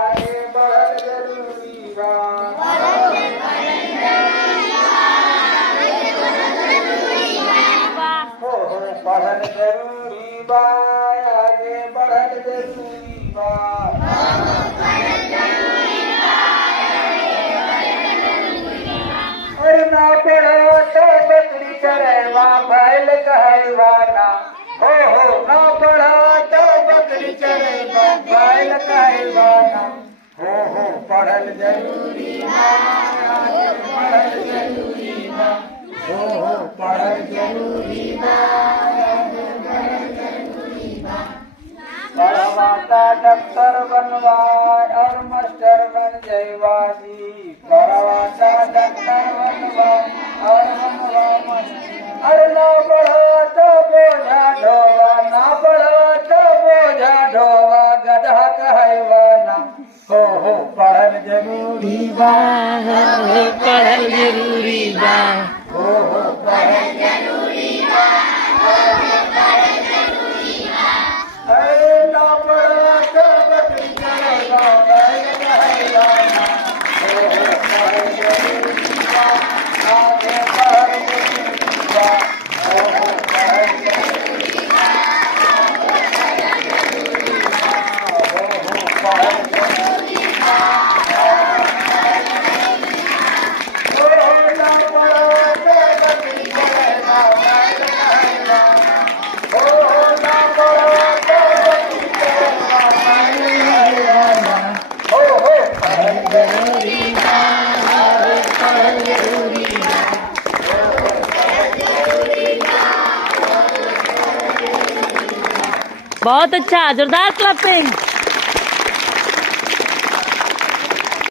आगे बढ़ल जरूरी बा हो बढ़ल जरूरी बा आगे बढ़ल जरूरी बा और ना पढ़ो तो बकरी चरेवा बैल कहवाना हो ना पढ़ो तो बकरी चरेवा बैल कहवाना हो पढ़ल जरूरी बा आगे बढ़ल जरूरी बा हो पढ़ल जरूरी बा आगे बढ़ल जरूरी बा पढ़वाता डॉक्टर बनवा और मास्टर बन जयवाजी पढ़वाता डॉक्टर बनवा और बनवा मास्टर अरे ना पढ़वा तो बोझा ढोवा ना पढ़वा तो बोझा ढोवा गधा कहवाना हो पढ़ल जरूरी बा हो पढ़ल जरूरी बा हो पढ़ल जरूरी बा अरे ना पढ़वा तो बकरी चरेवा बैल कहवाना हो पढ़ल जरूरी बा आगे बढ़ल जरूरी बा हो पढ़ल जरूरी बा आगे बढ़ल जरूरी बा हो पढ़ल जरूरी बा हो ना पढ़वा तो बकरी चरेवा बैल कहवाना हो ना पढ़वा तो बकरी चरेवा बैल कहवाना हो पढ़ल जरूरी बा आगे बढ़ल जरूरी बा बहुत अच्छा, जोरदार क्लैपिंग।